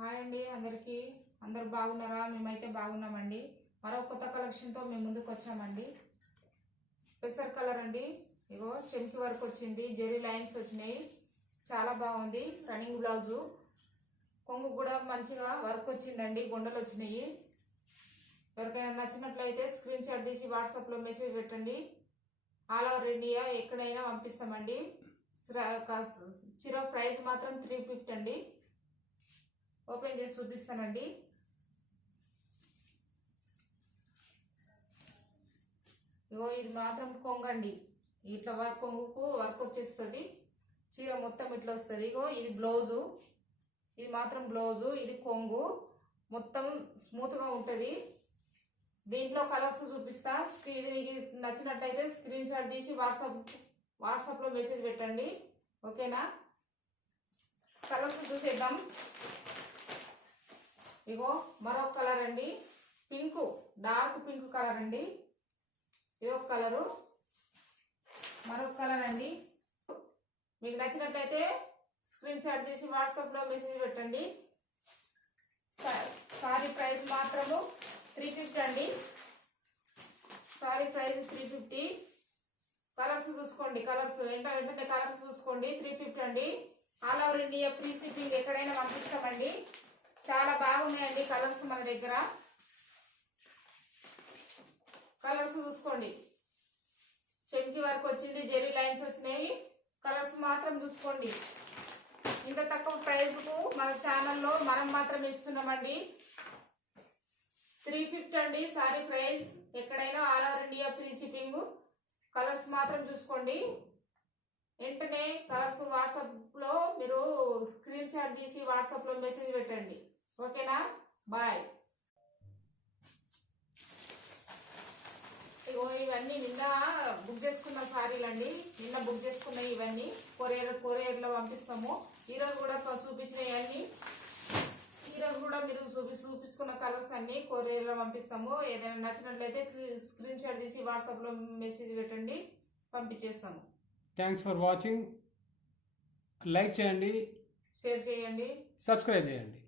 Hi అండి అందరికీ. అందరు బాగున్నారా? మేమైతే బాగున్నామండి. మరో కొత్త కలెక్షన్తో మేము ముందుకు వచ్చామండి. పెసర్ కలర్ అండి. ఇగో చెంకి వర్క్ వచ్చింది, జెరీ లైన్స్ వచ్చినాయి, చాలా బాగుంది. రన్నింగ్ బ్లౌజు, కొంగు కూడా మంచిగా వర్క్ వచ్చిందండి, గుండెలు వచ్చినాయి. ఎవరికైనా నచ్చినట్లయితే స్క్రీన్ షాట్ తీసి వాట్సాప్లో మెసేజ్ పెట్టండి. ఆల్ ఓవర్ ఇండియా ఎక్కడైనా పంపిస్తామండి. చీర ప్రైస్ మాత్రం 350 అండి. ఓపెన్ చేసి చూపిస్తానండి. ఇగో ఇది మాత్రం కొంగండి, ఇట్లా వర్క్, కొంగుకు వర్క్ వచ్చేస్తుంది. చీర మొత్తం ఇట్లా వస్తుంది. ఇగో ఇది బ్లౌజు, ఇది మాత్రం బ్లౌజు, ఇది కొంగు, మొత్తం స్మూత్గా ఉంటుంది. దీంట్లో కలర్స్ చూపిస్తా. ఇది నీకు నచ్చినట్లయితే స్క్రీన్ షాట్ తీసి వాట్సాప్లో మెసేజ్ పెట్టండి, ఓకేనా? కలర్స్ చూసేద్దాం. ఇగో మరొక కలర్ అండి, పింక్, డార్క్ పింక్ కలర్ అండి. ఇదొక కలరు. మరొక కలర్ అండి. మీకు నచ్చినట్లయితే స్క్రీన్ షాట్ తీసి వాట్సాప్లో మెసేజ్ పెట్టండి. సారీ ప్రైస్ మాత్రము 350 అండి. Sorry price 350. కలర్స్ చూసుకోండి, కలర్స్ వెంటనే కలర్స్ చూసుకోండి. 350 అండి. All over India free shipping, ఎక్కడైనా పంపిస్తామండి. చాలా బాగున్నాయండి కలర్స్ మన దగ్గర. కలర్స్ చూసుకోండి. చెంకి వర్క్ వచ్చింది, జెరీ లైన్స్ వచ్చినాయి. కలర్స్ మాత్రం చూసుకోండి. ఇంత తక్కువ ప్రైస్కు మన ఛానల్లో మనం మాత్రం ఇస్తున్నామండి. 350 అండి సారీ ప్రైస్, ఎక్కడైనా all over India free shipping. Colours మాత్రం చూసుకోండి. వెంటనే కలర్స్ వాట్సాప్లో మీరు స్క్రీన్ షాట్ తీసి వాట్సాప్లో మెసేజ్ పెట్టండి, ఓకేనా? బాయ్. ఇగో ఇవన్నీ నిన్న బుక్ చేసుకున్న సారీలండి, నిన్న బుక్ చేసుకున్నాయి. ఇవన్నీ కొరియర్లో పంపిస్తాము. ఈరోజు కూడా చూపించినవి అన్నీ, ఈరోజు కూడా మీరు చూపించుకున్న కలర్స్ అన్నీ కొరియర్లో పంపిస్తాము. ఏదైనా నచ్చినట్లయితే స్క్రీన్ షాట్ తీసి వాట్సాప్లో మెసేజ్ పెట్టండి, పంపించేస్తాము. Thanks for watching. లైక్ చేయండి, షేర్ చేయండి, సబ్స్క్రైబ్ చేయండి.